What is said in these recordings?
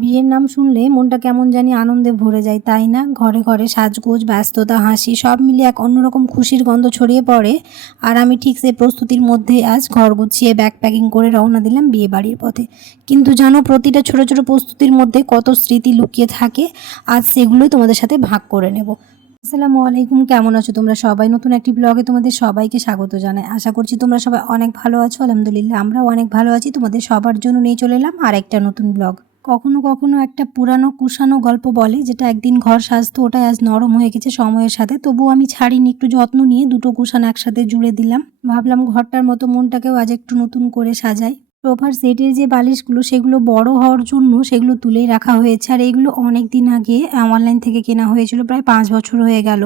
বিয়ের নাম শুনলে মনটা কেমন জানি আনন্দে ভরে যায়, তাই না? ঘরে ঘরে সাজগোজ, ব্যস্ততা, হাসি সব মিলিয়ে এক অন্যরকম খুশির গন্ধ ছড়িয়ে পড়ে। আর আমি ঠিক সেই প্রস্তুতির মধ্যে আজ ঘর গুছিয়ে ব্যাগ প্যাকিং করে রওনা দিলাম বিয়ে বাড়ির পথে। কিন্তু জানো, প্রতিটা ছোট ছোট প্রস্তুতির মধ্যে কত স্মৃতি লুকিয়ে থাকে। আজ সেগুলোই তোমাদের সাথে ভাগ করে নেব। আসসালামু আলাইকুম, কেমন আছো তোমরা সবাই? নতুন একটি ব্লগে তোমাদের সবাইকে স্বাগত জানাই। আশা করছি তোমরা সবাই অনেক ভালো আছো। আলহামদুলিল্লাহ, আমরাও অনেক ভালো আছি। তোমাদের সবার জন্য নিয়ে চলে এলাম আর একটা নতুন ব্লগ। কখনো কখনো একটা পুরানো কুশানো গল্প বলে, যেটা একদিন ঘর সাজতো ওটাই আজ নরম হয়ে গেছে সময়ের সাথে। তবুও আমি ছাড়িনি, একটু যত্ন নিয়ে দুটো কুশান একসাথে জুড়ে দিলাম। ভাবলাম ঘরটার মতো মনটাকেও আজ একটু নতুন করে সাজাই। সোফার সেটের যে বালিশগুলো সেগুলো বড় হওয়ার জন্য সেগুলো তুলেই রাখা হয়েছে। আর এগুলো অনেক দিন আগে অনলাইন থেকে কেনা হয়েছিল, প্রায় 5 বছর হয়ে গেল।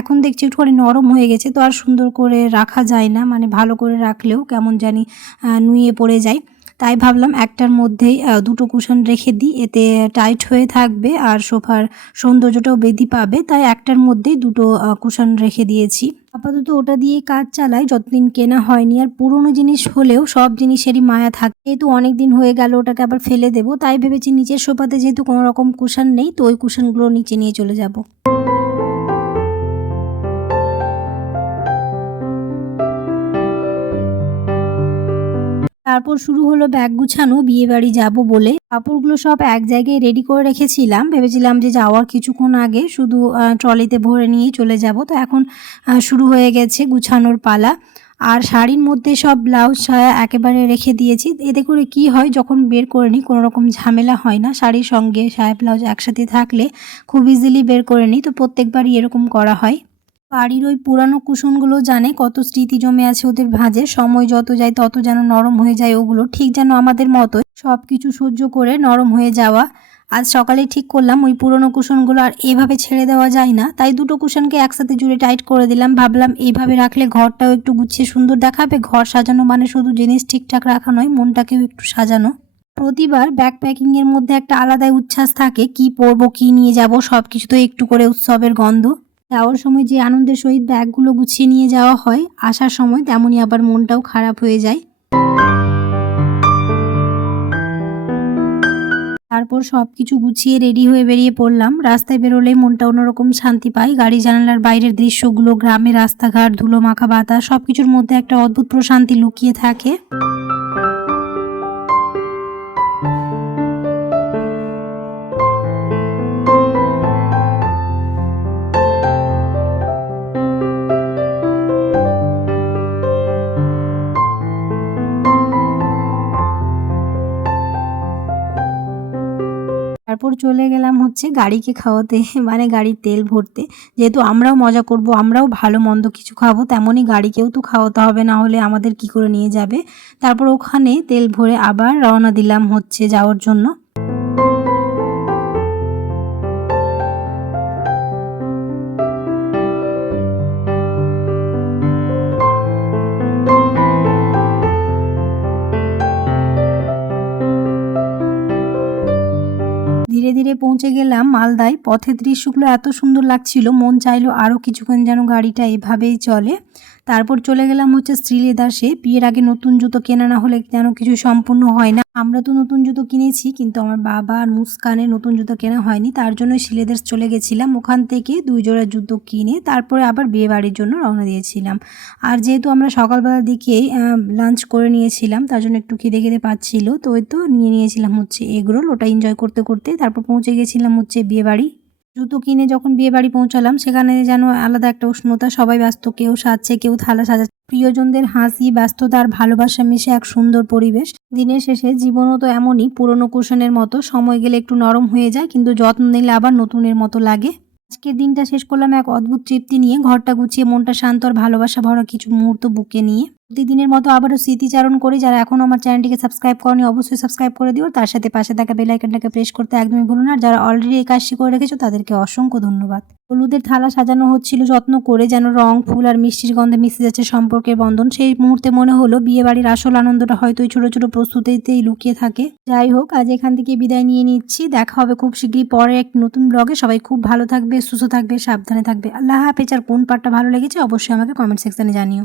এখন দেখছি একটুখানি নরম হয়ে গেছে, তো আর সুন্দর করে রাখা যায় না, মানে ভালো করে রাখলেও কেমন জানি নুয়ে পড়ে যায়। তাই ভাবলাম একটার মধ্যেই দুটো কুশন রেখে দিই, এতে টাইট হয়ে থাকবে আর সোফার সৌন্দর্যটাও বৃদ্ধি পাবে। তাই একটার মধ্যেই দুটো কুশন রেখে দিয়েছি। আপাতত ওটা দিয়েই কাজ চালাই, যতদিন কেনা হয়নি। আর পুরনো জিনিস হলেও সব জিনিসেরই মায়া থাকে, যেহেতু অনেক দিন হয়ে গেল ওটাকে আবার ফেলে দেবো। তাই ভেবেছি নিচের সোফাতে যেহেতু কোনো রকম কুশন নেই, তো ওই কুশনগুলো নিচে নিয়ে চলে যাব। তারপর শুরু হলো ব্যাগ গুছানো, বিয়ে বাড়ি যাবো বলে কাপড়গুলো সব এক জায়গায় রেডি করে রেখেছিলাম। ভেবেছিলাম যে যাওয়ার কিছুক্ষণ আগে শুধু ট্রলিতে ভরে নিয়েই চলে যাব। তো এখন শুরু হয়ে গেছে গুছানোর পালা। আর শাড়ির মধ্যে সব ব্লাউজ সায়া একেবারে রেখে দিয়েছি। এতে করে কি হয়, যখন বের করে নিই কোনো রকম ঝামেলা হয় না। শাড়ির সঙ্গে সায়া ব্লাউজ একসাথে থাকলে খুব ইজিলি বের করে নিই, তো প্রত্যেকবারই এরকম করা হয়। বাড়ির ওই পুরানো কুশনগুলো জানে কত স্মৃতি জমে আছে ওদের ভাঁজে। সময় যত যায় তত যেন নরম হয়ে যায় ওগুলো, ঠিক যেন আমাদের মতোই সব কিছু সহ্য করে নরম হয়ে যাওয়া। আজ সকালে ঠিক করলাম ওই পুরনো কুশনগুলো আর এভাবে ছেড়ে দেওয়া যায় না, তাই দুটো কুশনকে একসাথে জুড়ে টাইট করে দিলাম। ভাবলাম এইভাবে রাখলে ঘরটাও একটু গুছিয়ে সুন্দর দেখাবে। ঘর সাজানো মানে শুধু জিনিস ঠিকঠাক রাখা নয়, মনটাকেও একটু সাজানো। প্রতিবার ব্যাগ প্যাকিংয়ের মধ্যে একটা আলাদাই উচ্ছ্বাস থাকে, কি পরবো কি নিয়ে যাব সব কিছু তো একটু করে উৎসবের গন্ধ। যাওয়ার সময় যে আনন্দের সহিত ব্যাগগুলো গুছিয়ে নিয়ে যাওয়া হয়, আসার সময় তেমনই আবার মনটাও খারাপ হয়ে যায়। তারপর সব কিছু গুছিয়ে রেডি হয়ে বেরিয়ে পড়লাম। রাস্তায় বেরোলেই মনটা অন্যরকম শান্তি পায়। গাড়ি জানালার বাইরের দৃশ্যগুলো, গ্রামের রাস্তাঘাট, ধুলো মাখা বাতাস সবকিছুর মধ্যে একটা অদ্ভুত প্রশান্তি লুকিয়ে থাকে। তারপর চলে গেলাম হচ্ছে গাড়িকে খাওয়াতে মানে গাড়ির তেল ভরতে। যেহেতু আমরাও মজা করব, আমরাও ভালো মন্দ কিছু খাবো, তেমনই গাড়িকেও তো খাওয়াতে হবে, না হলে আমাদের কি করে নিয়ে যাবে। তারপর ওখানে তেল ভরে আবার রওনা দিলাম হচ্ছে যাওয়ার জন্য। ধীরে ধীরে পৌঁছে গেলাম মালদায়। পথের দৃশ্যগুলো এত সুন্দর লাগছিল, মন চাইলো আরও কিছুক্ষণ যেন গাড়িটা এভাবেই চলে। তারপর চলে গেলাম হচ্ছে শ্রীলেদার্সে। বিয়ের আগে নতুন জুতো কেনা না হলে যেন কিছু সম্পূর্ণ হয় না। আমরা তো নতুন জুতো কিনেছি, কিন্তু আমার বাবা আর মুস্কানের নতুন জুতো কেনা হয়নি, তার জন্য শ্রীলেদার্স চলে গেছিলাম। ওখান থেকে 2 জোড়া জুতো কিনে তারপরে আবার বিয়ে বাড়ির জন্য রওনা দিয়েছিলাম। আর যেহেতু আমরা সকালবেলার দিকেই লাঞ্চ করে নিয়েছিলাম, তার জন্য একটু খিদে খিদে পাচ্ছিল, তো ওই তো নিয়ে নিয়েছিলাম হচ্ছে এগরোল। ওটা এনজয় করতে করতে তারপর পৌঁছে গেছিলাম হচ্ছে বিয়ে বাড়ি। জুতো কিনে যখন বিয়ে বাড়ি পৌঁছালাম, সেখানে যেন আলাদা একটা উষ্ণতা। সবাই ব্যস্ত, কেউ সাজছে কেউ থালা সাজাচ্ছে। প্রিয়জনদের হাসি, ব্যস্ততা আর ভালোবাসা মিশে এক সুন্দর পরিবেশ। দিনের শেষে জীবনও তো এমনই, পুরনো কুশনের মতো সময় গেলে একটু নরম হয়ে যায়, কিন্তু যত্ন নিলে আবার নতুনের মতো লাগে। আজকের দিনটা শেষ করলাম এক অদ্ভুত তৃপ্তি নিয়ে, ঘরটা গুছিয়ে মনটা শান্ত আর ভালোবাসা ভরা কিছু মুহূর্ত বুকে নিয়ে। প্রতিদিনের মতো আবারও স্মৃতিচারণ করে, যারা এখনও আমার চ্যানেলটিকে সাবস্ক্রাইব করনি অবশ্যই সাবস্ক্রাইব করে দিও। তার সাথে পাশে থাকা বেল আইকনটাকে প্রেস করতে একদমই ভুলো না। আর যারা অলরেডি এই কাজটি করে রেখেছো তাদেরকে অসংখ্য ধন্যবাদ। হলুদের থালা সাজানো হচ্ছিল যত্ন করে, যেন রং, ফুল আর মিষ্টির গন্ধে মিশে যাচ্ছে সম্পর্কের বন্ধন। সেই মুহূর্তে মনে হলো বিয়ে বাড়ির আসল আনন্দটা হয়তো এই ছোট ছোট প্রস্তুতিতেই লুকিয়ে থাকে। যাই হোক, আজ এখান থেকে বিদায় নিয়ে নিচ্ছি। দেখা হবে খুব শীঘ্রই পরে এক নতুন ব্লগে। সবাই খুব ভালো থাকবে, সুস্থ থাকবে, সাবধানে থাকবে। আল্লাহ হাফেজ। আর কোন পার্টটা ভালো লেগেছে অবশ্যই আমাকে কমেন্ট সেকশনে জানিও।